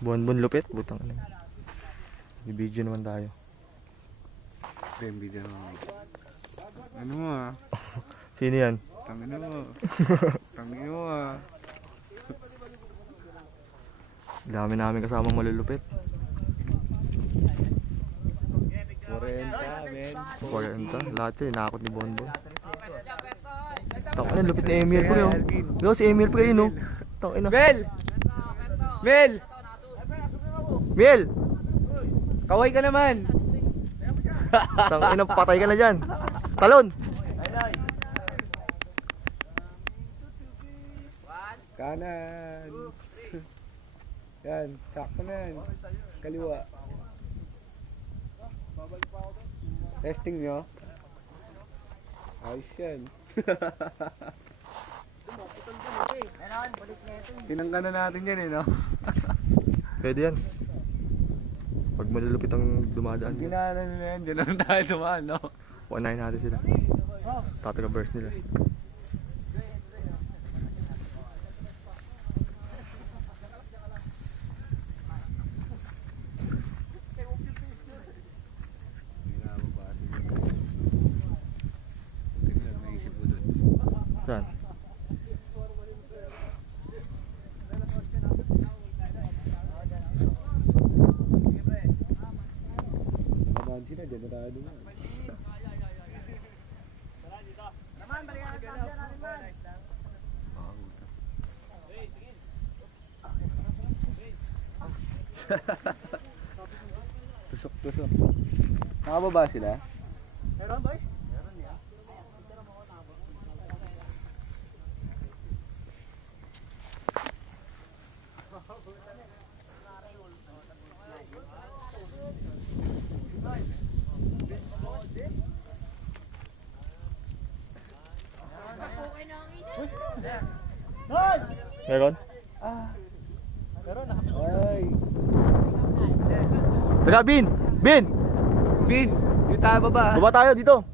Buwan-buwan lupit, butang ano. I-video naman tayo. Video naman. Ano mo ah? Sino yan? Tangin mo. Tangin mo ah. Dami namin kasamang malulupit. 40, men. 40, lahat siya, inakot ni Bonbon. Takin na, lupit ni Emil pre oh. Yo, si Emil pre yun oh. Takin na. Mel! Mel! Mel! Kaway ka naman! Takin na, patay ka na dyan. Talon! Kanan! Yan, sakto na yan. Kaliwa. Testing nyo. Ayos yan. Tinangka na natin yan eh, no? Pwede yan. Pag malulupit ang dumadaan. Ginaanan nila yan, dyan lang tayo dumaan, no? Unahin natin sila. Tataga-burst nila. Saan? Naman sila, dyan na tayo dumaan. Tusok-tusok. Nakababa sila? Meron boy? Meron? Ay! Taga, Bin! Bin! Bin! Yung tayo baba. Baba tayo dito.